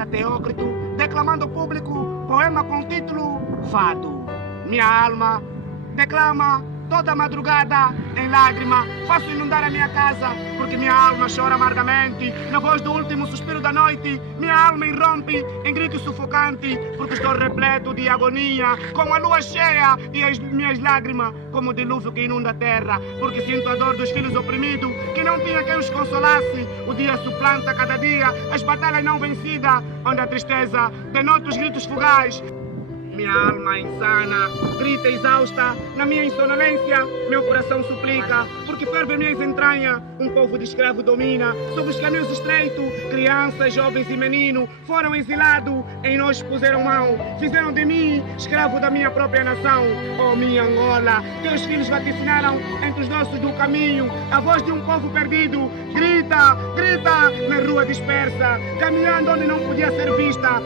poeta Teócrito, declamando ao público poema com título Fado. Minha alma declama toda madrugada em lágrima, faço inundar a minha casa, porque minha alma chora amargamente. Na voz do último suspiro da noite, minha alma irrompe em grito sufocante, porque estou repleto de agonia, com a lua cheia e as minhas lágrimas, como o dilúvio que inunda a terra, porque sinto a dor dos filhos oprimidos, que não tinha quem os consolasse. O dia suplanta cada dia, as batalhas não vencidas, onde a tristeza denota os gritos fugazes. Minha alma insana grita exausta, na minha insonolência meu coração suplica, porque ferve minhas entranhas, um povo de escravo domina, sob os caminhos estreitos, crianças, jovens e meninos foram exilados, em nós puseram mão, fizeram de mim escravo da minha própria nação. Oh minha Angola, teus filhos vaticinaram entre os nossos do caminho, a voz de um povo perdido, grita, grita na rua dispersa, caminhando onde não podia ser vista.